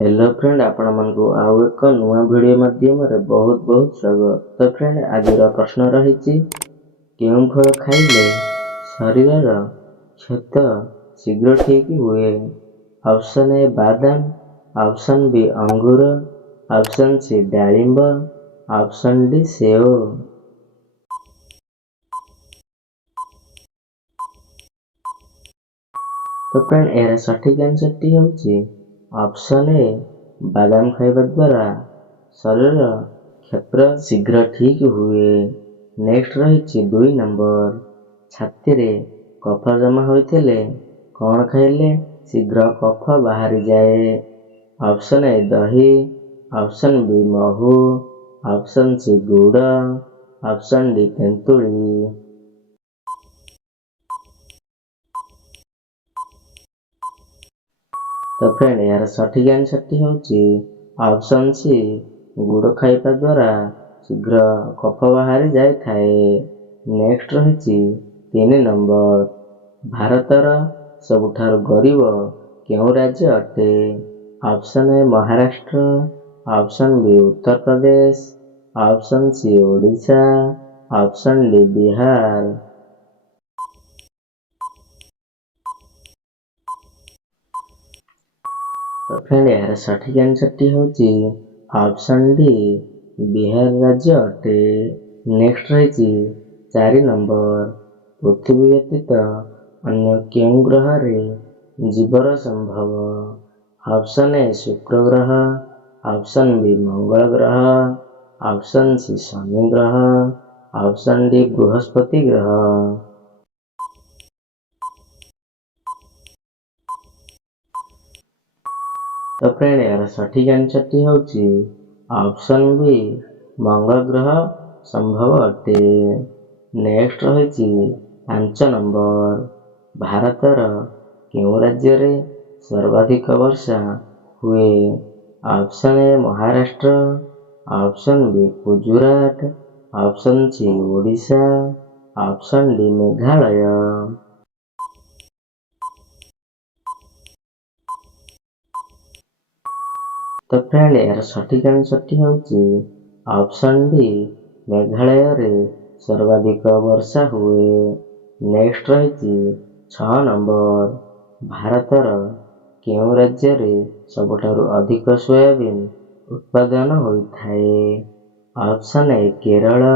Hello friend, आपण मानकु आउ एक नुआ वीडियो माध्यम रे बहुत बहुत स्वागत। तो फ्रेंड, आज प्रश्न रही केउं फल खाइले शरीर क्षत शीघ्र ठीक हुए। ऑप्शन ए बादाम, ऑप्शन बी अंगूर, ऑप्शन सी डालिंब, ऑप्शन डी सेव। तो फ्रेंड, यार सठिक आंसर टी होची ऑप्शन ए बादाम खाइबा द्वारा शरीर क्षेत्र शीघ्र ठीक हुए। नेक्स्ट रही 2 नंबर, छाती रे कफ जमा होइथिले कौन खाइले शीघ्र कफ बाहरी जाए। ऑप्शन ए दही, ऑप्शन बी महू, ऑप्शन सी गुड़, ऑप्शन डी तेंतुली। तो फ्रेंड, यार सठिक आंसर टी होची ऑप्शन सी गुड़ खाइबा द्वारा शीघ्र कफ बाहरी जाए थाए। नेक्स्ट रही 3 नंबर, भारतर सबुठारु गरीब केउं राज्य अटे। Option A Maharashtra, option B Uttar Pradesh, option C Odisha, option D Bihar. तो फ्रेंड, यार सठिक आंसर टी होची ऑप्शन डी बिहार राज्य अटे। नेक्स्ट रही 4 नंबर, पृथ्वी व्यतीत अन्य केउं ग्रह रे जीवर संभव। ऑप्शन ए शुक्र ग्रह, ऑप्शन बी मंगल ग्रह, ऑप्शन सी शनि ग्रह, ऑप्शन डी बृहस्पति ग्रह। तो फ्रेंड, यार सठिक आंसर टी होची ऑप्शन बी मंगल ग्रह संभव अटे। नेक्स्ट रही 5 नंबर, भारतर केउं राज्य रे सर्वाधिक वर्षा हुए। Option A Maharashtra, option B Gujarat, option C Odisha, option D Meghalaya. तो फ्रेंड, यार सठिक आंसर टी होची ऑप्शन डी मेघालय रे सर्वाधिक वर्षा हुए। नेक्स्ट रही 6 नंबर, भारतर केउं राज्य रे सबुठारु अधिक सोयाबीन उत्पादन होइथाए। Option A Kerala,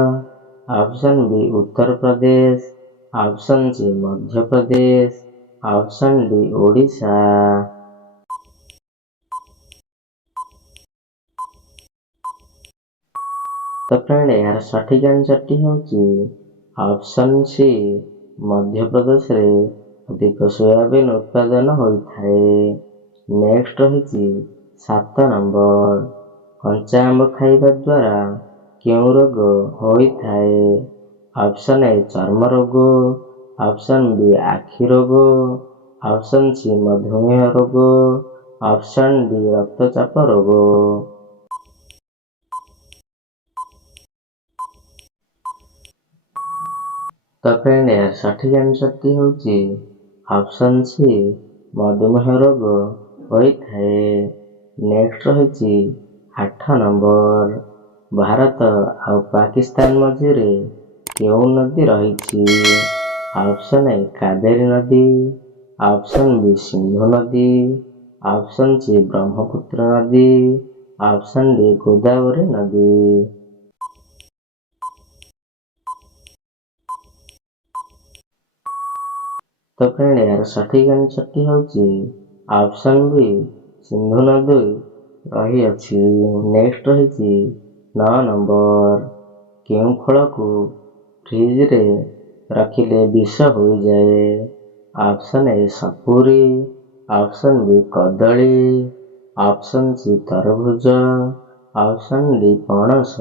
option B Uttar Pradesh, option C Madhya Pradesh, option D Odisha. तो फ्रेंड, यार सठिक आंसर टी होची ऑप्शन सी मध्य प्रदेश रे अधिक सोयाबीन उत्पादन होइथाए। नेक्स्ट रही 7 नंबर, कंचा आंब खाइबा द्वारा केउं रोग होइथाए। ऑप्शन ए चर्म रोग, ऑप्शन बी आखि रोग, ऑप्शन सी मधुमेह रोग, ऑप्शन डी रक्तचाप रोग। तो फ्रेंड, यार सठिक आंसर टी होची ऑप्शन सी मधुमेह रोग होइथाए। नेक्स्ट रही 8 नंबर, भारत आउ पाकिस्तान मझिरे केउं नदी रही। ऑप्शन ए कावेरी नदी, ऑप्शन बी सिंधु नदी, ऑप्शन सी ब्रह्मपुत्र नदी, ऑप्शन डी गोदावरी नदी। तो फ्रेंड, यार सठिक आंसर टी होची ऑप्शन बी सिंधु नदी रही अछि। नेक्स्ट रही 9 नंबर, केउं फल को फ्रिज रे रखिले विष हो जाए। ऑप्शन ए सपुरी, ऑप्शन बी कदली, ऑप्शन सी तरबूज, ऑप्शन डी पणस।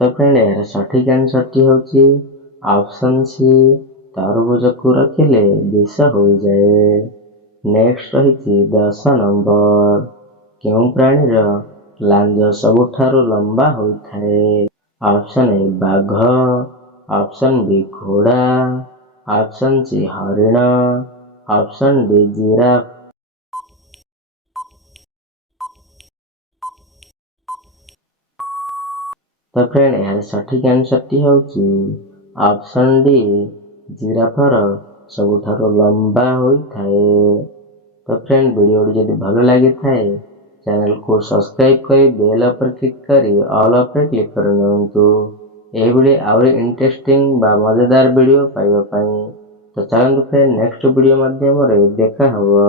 तो फ्रेंड, यार सठिक आंसर टी होची ऑप्शन सी तरबूज को रखिले विष हो जाए। नेक्स्ट रही 10 नंबर, केउं प्राणीर लांज सबुठारु लंबा होइथाए। ऑप्शन ए बाघ, ऑप्शन बी घोड़ा, ऑप्शन सी हरिण, ऑप्शन डी जिराफ। ତ ଫ୍ରେଣ୍ଡ ଏହାର ସଠିକ୍ ଆନ୍ସରଟି ହେଉଛି ଅପସନ୍ ଡି ଜିରାଫର ସବୁଠାରୁ ଲମ୍ବା ହୋଇଥାଏ। ତ ଫ୍ରେଣ୍ଡ ଭିଡ଼ିଓଟି ଯଦି ଭଲ ଲାଗିଥାଏ ଚ୍ୟାନେଲକୁ ସବସ୍କ୍ରାଇବ୍ କରି ବେଲ୍ ଉପରେ କ୍ଲିକ୍ କରି ଅଲ୍ ଉପରେ କ୍ଲିକ୍ କରିନିଅନ୍ତୁ ଏହିଭଳି ଆହୁରି ଇଣ୍ଟରେଷ୍ଟିଂ ବା ମଜାଦାର ଭିଡ଼ିଓ ପାଇବା ପାଇଁ। ତ ଚାଲନ୍ତୁ ଫ୍ରେଣ୍ଡ ନେକ୍ସଟ ଭିଡ଼ିଓ ମାଧ୍ୟମରେ ଦେଖା ହେବ।